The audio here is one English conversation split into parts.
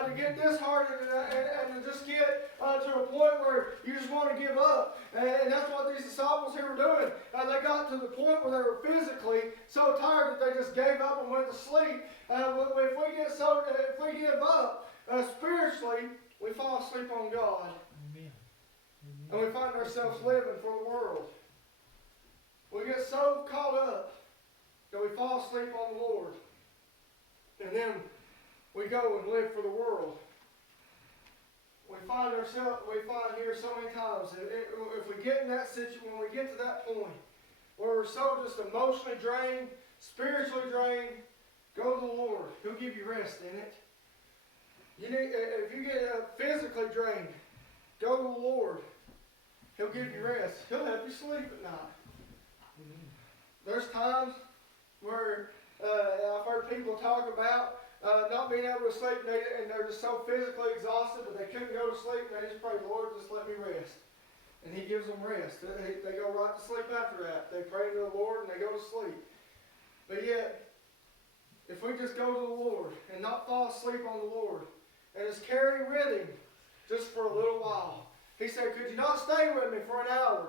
to get disheartened and to just get to a point where you just want to give up. And that's what these disciples here were doing. They got to the point where they were physically so tired that they just gave up and went to sleep. If we give up spiritually, we fall asleep on God. Amen. And we find ourselves living for the world. We get so caught up that we fall asleep on the Lord. And then we go and live for the world. We find here so many times that if we get in that situation, when we get to that point where we're so just emotionally drained, spiritually drained, go to the Lord. He'll give you rest in it. If you get physically drained, go to the Lord. He'll give you rest. He'll help you sleep at night. There's times where I've heard people talk about not being able to sleep, and they're just so physically exhausted that they couldn't go to sleep, and they just pray, Lord, just let me rest. And He gives them rest. They go right to sleep after that. They pray to the Lord and they go to sleep. But yet, if we just go to the Lord and not fall asleep on the Lord, and just carry with Him just for a little while. He said, could you not stay with me for an hour?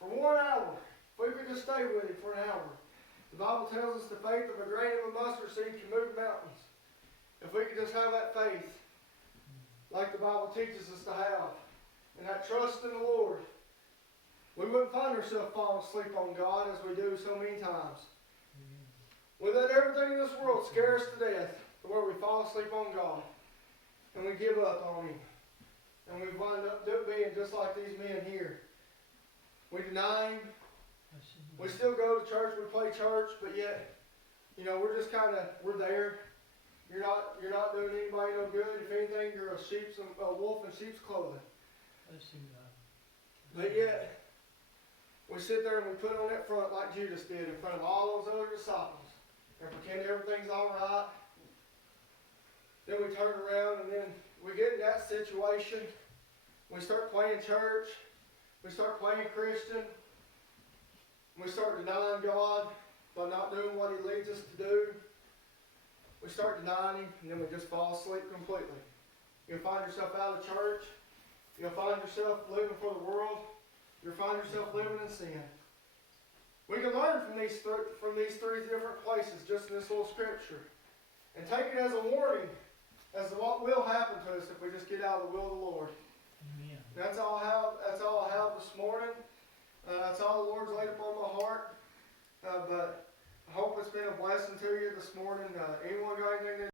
For 1 hour. If we could just stay with Him for an hour. The Bible tells us the faith of a grain of a mustard seed can move mountains. If we could just have that faith, like the Bible teaches us to have, and that trust in the Lord, we wouldn't find ourselves falling asleep on God as we do so many times. We let everything in this world scare us to death to where we fall asleep on God. And we give up on Him. And we wind up being just like these men here. We deny Him. We still go to church, we play church, but yet, we're just we're there. You're not doing anybody no good. If anything, you're a wolf in sheep's clothing. But yet, we sit there and we put on that front like Judas did in front of all those other disciples and pretend everything's all right. Then we turn around and then we get in that situation. We start playing church. We start playing Christian. We start denying God by not doing what He leads us to do. We start denying Him, and then we just fall asleep completely. You'll find yourself out of church. You'll find yourself living for the world. You'll find yourself living in sin. We can learn from these three different places just in this little scripture. And take it as a warning as to what will happen to us if we just get out of the will of the Lord. Amen. That's all I have this morning. That's all the Lord's laid upon my heart. But I hope it's been a blessing to you this morning. Anyone got anything